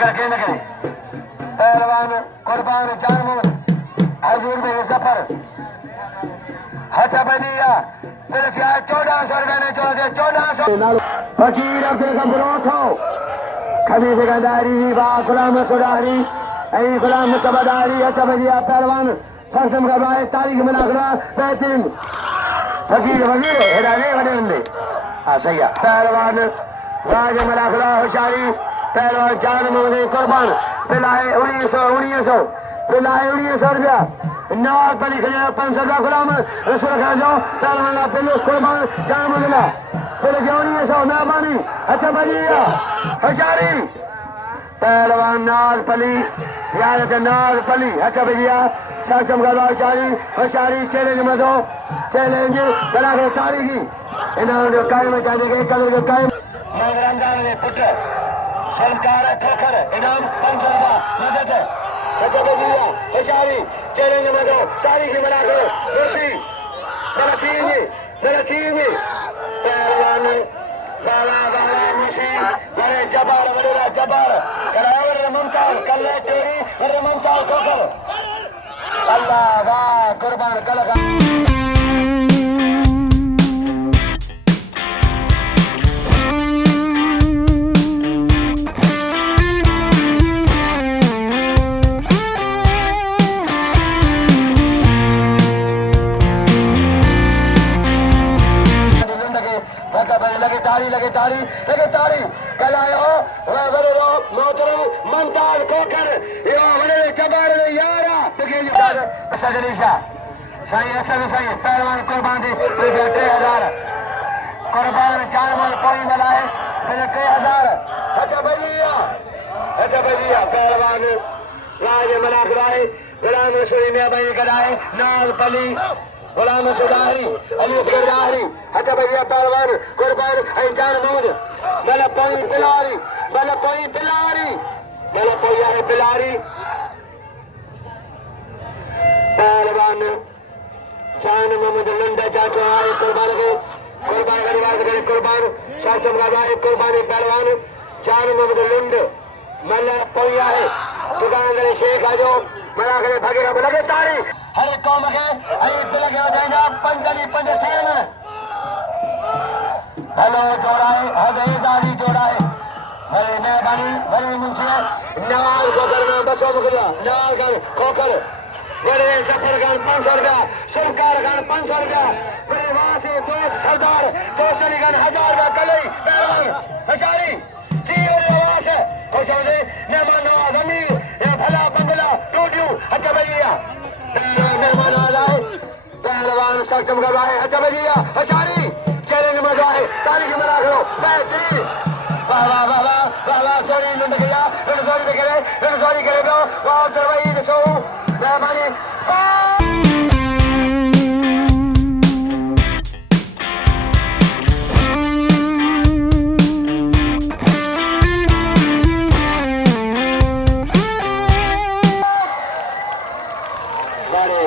करके न करे पहलवान कुर्बान जान मोहम्मद हजूर में जफर हथा बदिया दिल क्या 1400 रुपए ने 1400 फकीर अब्दुल गफूर उठो खबीर गंदारी बा गुलाम खुदारी ऐ गुलाम कबदारी हथा बदिया पहलवान संसम का भाई तारीख में नागरा बेहतरीन फकीर वजीर हिदायत वडे हां सही है पहलवान राज मलाखला होशियारी पहलवान जान मोहम्मद कुर्बान पिलाए 1900 पिलाए 1900 रुपया नाज पली खड़े 500 रुपया गुलाम रसूल खान जो पहलवान का पिलो कुर्बान जान मोहम्मद पिल 1900 मेहरबानी अच्छा बजिया होशियारी पहलवान नाज पली याद नाज पली अच्छा बजिया शासम का होशियारी चैलेंज मजो चैलेंज बना के तारीखी इन्होंने जो कायम जाने के कदर जो कायम रमजान ने पुत्र सरकार ठोकर इनाम 500 रुपया मदद अच्छा बजिया होशियारी चैलेंज मजो तारीखी बना के मेरा चीज पहलवान बाला बाला मशीन बड़े जबार बड़े जबार करावर ममताज कल्ले चोरी बड़े ममताज ठोकर अल्लाह वाह कुर्बान कलका लगे तारी कल आयो बड़े रो मोतरो ममताज खोकर यो बड़े जबार यारा सजनीशा सही अक्सर सही पहलवान कुर्बान दी 3000 कुर्बान जानवर कोई मिला है 3000 अच्छा बजिया पहलवान राज मलाक राय गुलाम रसूल में भाई गदाए नाल पली गुलाम सुधारी अली सुधारी अच्छा भैया पहलवान कुर्बान जान मोहम्मद बल कोई बिलारी है बिलारी पहलवान जान मोहम्मद लंडा जाटो आए कुर्बान शासम का भाई कुर्बानी पहलवान जान मोहम्मद लुंड मल पोया है दुकान शेख आजो मना करे भागेगा लगे तारी हर कौम के लगे जाएगा पंज सेन हेलो जोड़ाए हदे दादी जोड़ाए भले मेहरबानी भले मुंशी नाल खोकर में बसो मुखिया नाल कर खोकर बड़े जफर खान 500 रुपया सरकार खान 500 रुपया बड़े वहां से दो सरदार दो चली खान 1000 रुपया कलई पहलवान हजारी जी आवाज है खुश हो गए मेहमान नवाज अमीर या भला बंगला टूटियो अच्छा भैया मेहमान आ जाए पहलवान सक्षम कर रहा है अच्छा भैया हजारी चैलेंज मजा है तारीख में रख लो बेहतरीन वाला सॉरी लुंड गया फिर सॉरी करेगा वाह चलवाई दसो मेहरबानी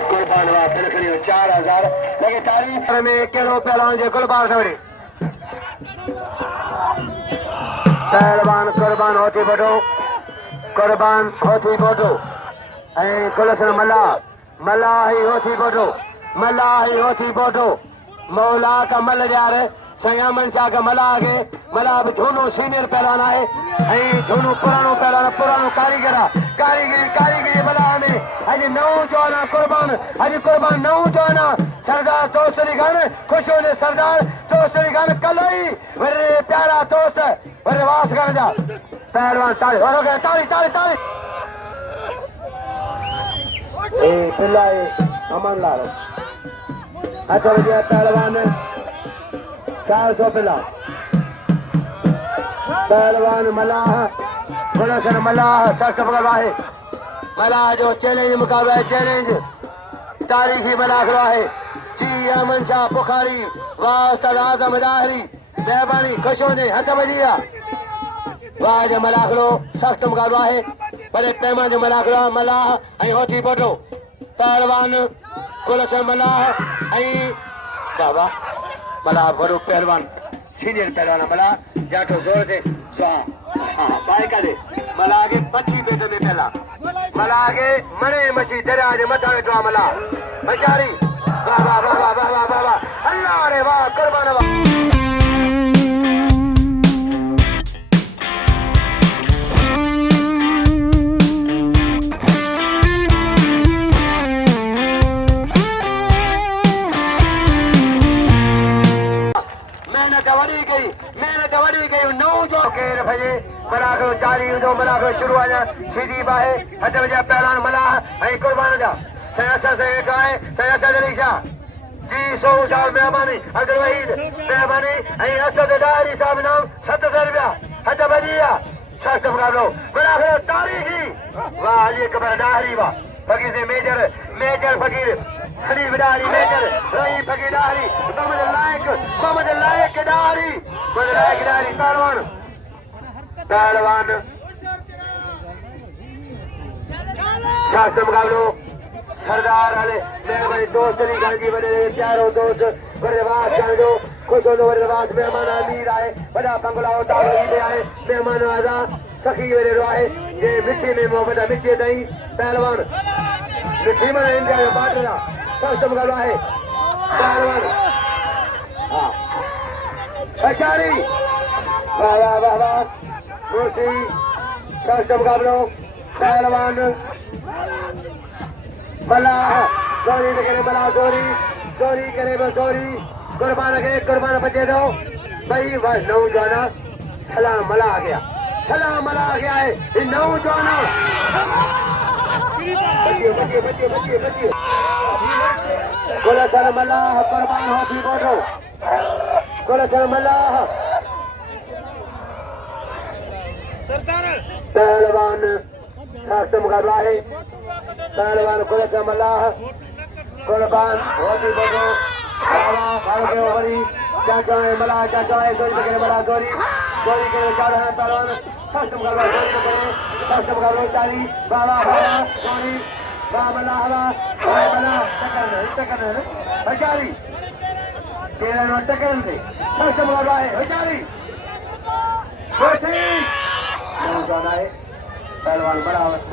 कुर्बान 4000 लेकिन तारीख में केलो पहलवान जे कुर्बान सवड़ी पहलवान कुर्बान होती बोटो ऐं कुलसन मला ही होती बोटो मौला का मल यार संयमन शाह का मला भी झूनो सीनियर पहलवान है झूनो पुरानो कारीगरी मला में अज नौ जोना कुर्बान नौ जोना सरदार दोस्तरी खान खुश हो सरदार दोस्तरी खान कलई वरे प्यारा दोस्त वरे वास कर जा पहलवान ताली ए पिल्लाई अमन लाल अच्छा भैया पहलवान 400 पिला पहलवान मलाह मलाह जो चैलेंज मुकाबला है चैलेंज तारीखी मलाखला है जी अमन शाह बुखारी वास्ता आजम दाहरी मेहरबानी खुशों ने हथ बजिया वाह जो मलाखलो सख्त मुकाबला है बड़े पैमा जो मलाखला मलाह होती बोटो पहलवान कुलसन मलाह बाबा मलाह बड़ो पहलवान सीनियर पहलवान मलाह जाके जोर से बाइक दे मलाह के मच्छी पेट में पहला मला आगे मणे मच्छी तेरे आज मथा वेठो मला बेचारी वाह वाह वाह वाह वाह वाह वाह अल्लाह रे वाह कुर्बान वाह मेहनत वड़ी गई नौ जो केर भजे मला को जारी जो मला को शुरू आ जा सीधी बाहे हद वजा पहलवान मला ऐ कुर्बान जा सयासा से है सयासा जलीशा जी 100 साल मेहमानी अब्दुल वहीद मेहमानी ऐ असद दारी साहब नाम 70 रुपया हद वजिया शास्त्र मुकाबलो मला को तारीखी वाह अली कबर दाहरी वाह फकीर से मेजर फकीर खड़ी बिडारी मेजर रही फकीर दाहरी मोहम्मद लायक दाहरी पहलवान शास्त्र मुकाबलो सरदार वाले मेहरबानी दोस्त नहीं गांधी बने चारों दोस्त बड़े बात जान दो खुश हो दो बड़े बात मेहमान अमीर आए बड़ा बंगला होता है आए मेहमान आजा सखी मेरे रोए ये मिट्टी में मोहब्बत मिट्टी नहीं पहलवान मिट्टी में इंडिया में बांट रहा शास्त्र मुकाबला है पहलवान हाँ बेचारी वाह वाह वाह वाह कुर्सी शास्त्र मुकाबलो पहलवान मल्लाह चोरी करे मल्लाह चोरी करे चोरी कुर्बान के कुर्बान बचे दो भाई वह नौजवाना सलाम मला आ गया है नौजवाना बच्चे बोला सर मल्लाह कुर्बान हो भी बोलो बोला सर मल्लाह पहलवान शास्त्र मुकाबला है पहलवान कुलत मल्लाह कुर्बान होती बनो बाबा के ओवरी चाचा है मल्लाह चाचा है चोरी करे मल्लाह चोरी के चार है पहलवान शास्त्र मुकाबला शास्त्र मुकाबला चारी बाबा चोरी बाबा मल्लाह टक्कर बेचारी तेरा नो टक्कर दे शास्त्र मुकाबला है बेचारी जाना है पहलवान बड़ा मरी